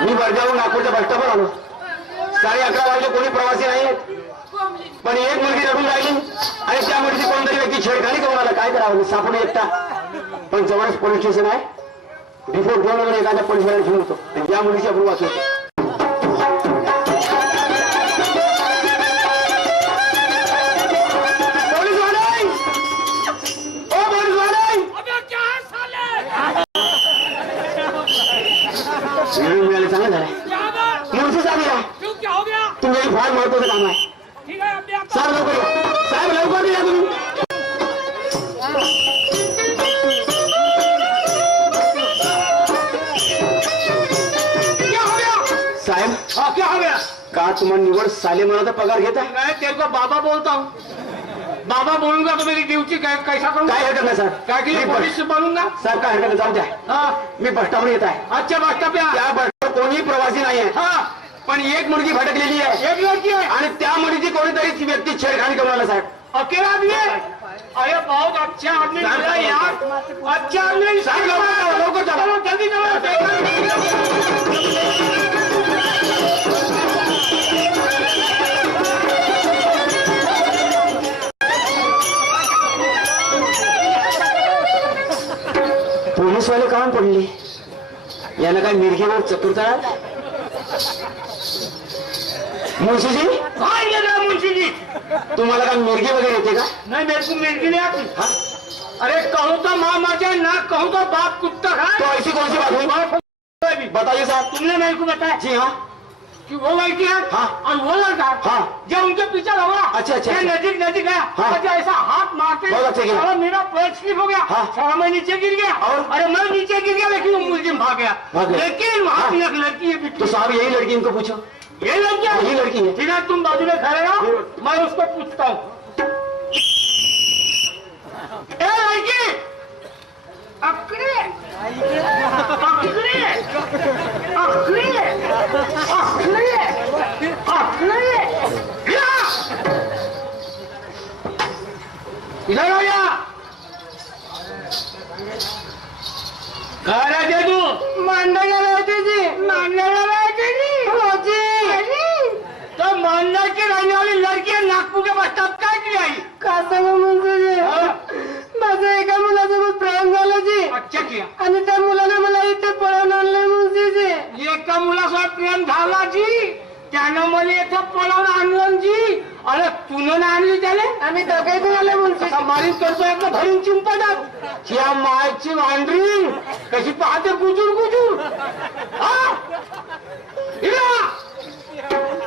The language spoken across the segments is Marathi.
मी बडगावहून नागपूरच्या बस स्टॉपवर आलो. 11:30 वाजले, कोणी प्रवासी नाही. पण एक मुलगी रडून राहिली आणि त्या मुलीची कोणतरी व्यक्ती छेडखानी करून आला. काय करावं, सापडून एकटा. पण जवळच पोलीस स्टेशन आहे. रिपोर्ट घेऊन वगैरे एखाद्या पोलिसाला घेऊन होतो आणि त्या मुलीची अप्रूव वाचवतो. मिळाले चांगलं झालं. मुळशी साहेब या, तुमचं फार महत्वाचं काम आहे. साहेब लवकर या, साहेब लवकर या तुम्ही. साहेब क्या हो गया? का तुम्हाला निवड साले मला तर पगार घेता? मैं तेरे को बाबा बोलता हूँ. बाबा बोलूंगा तो मेरी ड्यूटी कैसा करूंगा? काय हरकत नाही सर. क्या कि पुलिस से बोलूंगा? साहेब काय हरकत नाही, जाऊ द्या. हाँ मी बस स्टॉपवर येत आहे. अच्छा बस स्टॉप पे आ. त्या बस स्टॉपवर कोणीही प्रवासी नाही आहे. हाँ पण एक मुलगी भटकलेली आहे एक लड़की है आणि त्या मुलीची कोणीतरी व्यक्ती छेडखानी करून आला. साहेब अकेला आदमी है. अरे बहुत अच्छा आदमी मिला यार. अच्छा आदमी. साहेब लवकर चला. चलो जल्दी चलो. पोलीसवाले काम पडले. याला काय मिरगीवर चतुरता. मुंशीजी हाँ ये रहा मुंशी जी. तुम्हाला काय मिरगी वगैरे येते का? नहीं मेरे को मिर्गी नहीं आती. हाँ? अरे कहूँ तो माँ मर जाए, ना कहूँ तो बाप कुत्ता तो खाए. ऐसी कौन सी बात हुई, बताइए साहब. तुमने मेरे को बताया जी हाँ. कि वो लड़की है हाँ. और वो लड़का हाँ. जब उनके पीछे लगा. अच्छा, अच्छा, मैं अच्छा. नजदीक नजदीक गया. हाँ. अच्छा ऐसा हाथ मारते बहुत अच्छा किया. साला मेरा पैर स्लिप हो गया. हाँ. साला मैं नीचे गिर गया. और? अरे मैं नीचे गिर गया लेकिन वो मुलजिम भाग गया. भाग गया. लेकिन वहाँ हाँ. पे एक लड़की है बिट्टू. तो साहब यही लड़की इनको पूछो. ये लड़की है. यही लड़की है. ठीक है तुम बाजू में खड़े रहो, मैं उसको पूछता हूँ. ए लड़की अकड़े अकड़े अकड़े अकड़े अकड़े इधर आ जा. कहाँ रहते तू? मांडा रहती थी. मांडा रहती थी हो जी. तो मांडा की रहने वाली लड़की है नागपुर के बस स्टॉप काय की आई? का सांगू म्हणजे माझं एका मुलासोबत प्रेम झालं जी. अच्छा किया. आणि त्या मुलाने मला इथे पळून आणलंय मुंशीजी. एका मुलासोबत प्रेम झाला जी, त्यानं मला इथं पळवून आणलं जी. अरे तुनं ना आणली त्याने? आम्ही दोघे पण आले मुंशी. कसा मारीन करतो एकदा धरून चिंपटात. त्या मायची वांढरी कशी पाहते गुजूर गुजूर. हाँ?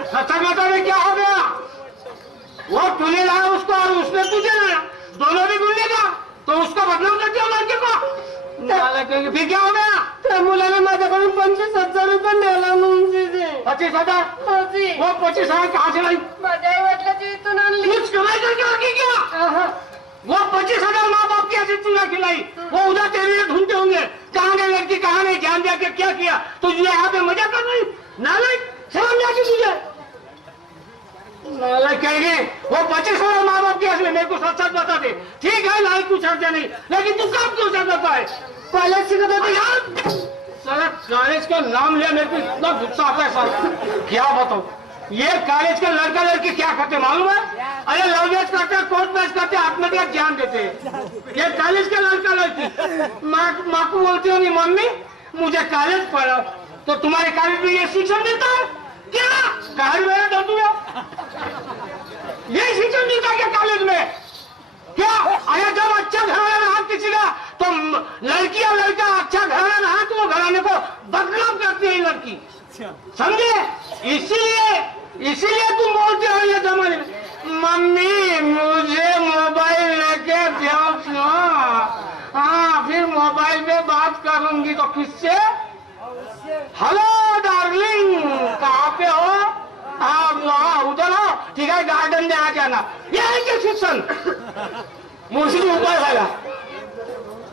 सचा में क्या हो गया? वो तूने लाया उसको और उसने तुझे लाया, दोनों भी गुंडेगा. तो उसको बदनाम करते हो लड़के को. फिर क्या हो गया? त्या मुलाने माझ्याकडून 25,000 रुपये नेला मुंशीजी. 25,000. हो जी. वो 25,000 कहाँ से लाई? माझ्या आई वडिलांची इथून आणली. कुछ कमाई करके आगे क्या? वो 25,000 माँ बाप की ऐसी चूल्हा खिलाई. वो उधर तेरे लिए ढूंढते होंगे कहाँ गई लड़की, कहाँ नहीं, जान दिया के क्या किया. तो ये यहाँ पे मजा कर रही नालायक. शर्म नहीं आती तुझे? नालायक कहेंगे. वो 25,000 माँ बाप की असली मेरे को सच सच बता दे. ठीक है लायक कुछ अर्जा नहीं, लेकिन तू काम क्यों से करता है? कॉलेज शिकत होती. यार साला कॉलेज का नाम लिया मेरे को इतना गुस्सा आता है साला. क्या बताऊं, ये कॉलेज का लड़का लड़की क्या करते मालूम है? अरे लव मैच करते हैं, कोर्ट मैच करते हैं, आत्महत्या जान देते हैं. ये कॉलेज का लड़का लड़की माँ को बोलती होगी मम्मी मुझे कॉलेज पढ़ा. तो तुम्हारे कॉलेज में ये शिक्षण मिलता है क्या? कॉलेज में डर दूंगा. ये शिक्षण मिलता है क्या कॉलेज में? क्या? अरे जब अच्छा घराना रहा किसी का तो लड़की और लड़का अच्छा घराना रहा तो वो घराने को बदनाम करती है लड़की. समझे? इसीलिए तुम बोलते हो ये जमाने में मम्मी मुझे मोबाइल लेके दो. हाँ फिर मोबाइल पे बात करूंगी तो किससे? हेलो डार्लिंग कहाँ पे हो? हाँ वहाँ उधर हो. ठीक है गार्डन में आ जाना. ये है क्या शिक्षण? मुंशी जी उपाय सांगा.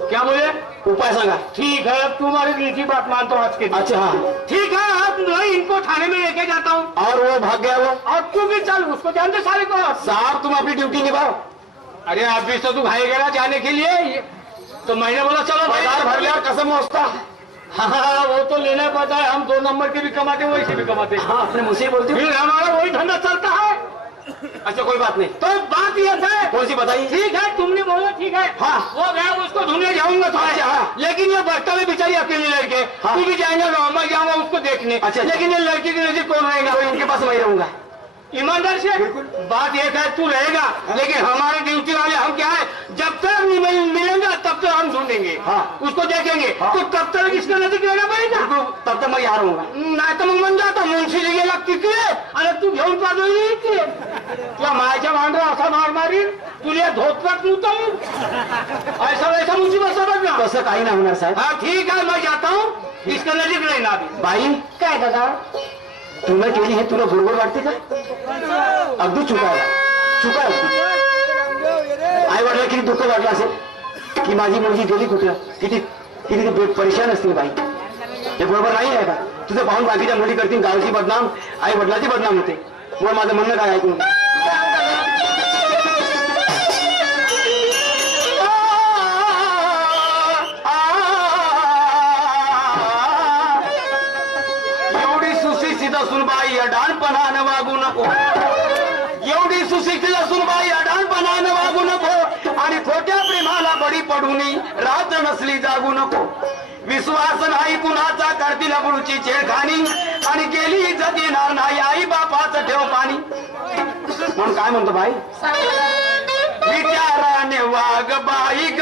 क्या बोले? उपाय सांगा. ठीक है अब तुम्हारी मीठी बात मानता हूँ आज के दिन. अच्छा हाँ. ठीक है अब मैं इनको थाने में लेके जाता हूँ. और वो भाग गया वो. अब तू भी चल, उसको जानते सारे को. साहब तुम अपनी ड्यूटी निभाओ. अरे अभी तो तू भाई गया जाने के लिए. तो मैंने बोला चलो भाई पगार भरल्यावर कसं मोजता? हाँ वो तो लेना पड़ता है, हम 2 नंबर के भी कमाते हैं वैसे भी कमाते हैं। हाँ अपने मुंह से ही बोलती हूँ। फिर हमारा वही धंधा चलता है। अच्छा कोई बात नहीं, तो बात ये है, कौन सी बताइए? ठीक है तुमने बोला ठीक है, हाँ। वो गया उसको ढूंढने जाऊंगा तो अच्छा, हाँ। लेकिन ये बस्ता में बेचारी अकेली लड़के, हाँ। तू भी जाएंगे गाँव में, जाऊंगा उसको देखने। अच्छा। लेकिन ये लड़की की नजर कौन रहेगा? तो इनके पास वही रहूंगा। ईमानदार से बात ये है, तू रहेगा लेकिन हमारे ड्यूटी वाले हम क्या है, जब तक मिलेंगे तब तक हम ढूंढेंगे, हाँ। उसको देखेंगे, हाँ। तो तब तक इसका नजर रहेगा पड़ेगा। बिल्कुल, तब तक मैं यहाँ रहूंगा। नाही तर मग म्हणजे आता मुंशी गेला तिकडे आणि तू घेऊन पाठवली इथे, तुला मायच्या भांडरा असा मार मारीन, तुला धोत्रात नव्हतं ऐसा वैसा मुसीबत समझ ना। तसं काही नाही होणार साहेब। हाँ ठीक है, मैं जाता हूँ, इसका नजीक रहना अभी। बाई काय दादा तुला केली हे तुला बरोबर वाटते का? अगदी चुकायला आई वडिला किती दुःख वाटलं असेल की माझी मुलगी गेली कुठं, किती किती परेशान असतील बाई, हे बरोबर नाही आहे का? तुझं पाहून बाकीच्या मुली करतील गावची बदनाम, आई वडिलाची बदनाम होते. मग माझं म्हणणं काय ऐकून एवढी सुशिक्षित असून बाई अडाणपणानं वागू नको, एवढी सुशिक्षित असून बाई अडाणपणानं वागू नको आणि खोट्या प्रेमाला बळी पडून रात नसली जागू नको. विश्वास नाही कुणाचा, करतील अबळूची छेडखानी आणि गेली इज्जत येणार नाही, आई बापाचं ठेव पाणी. म्हणून काय म्हणतो बाई, विचाराने वाग बाई ग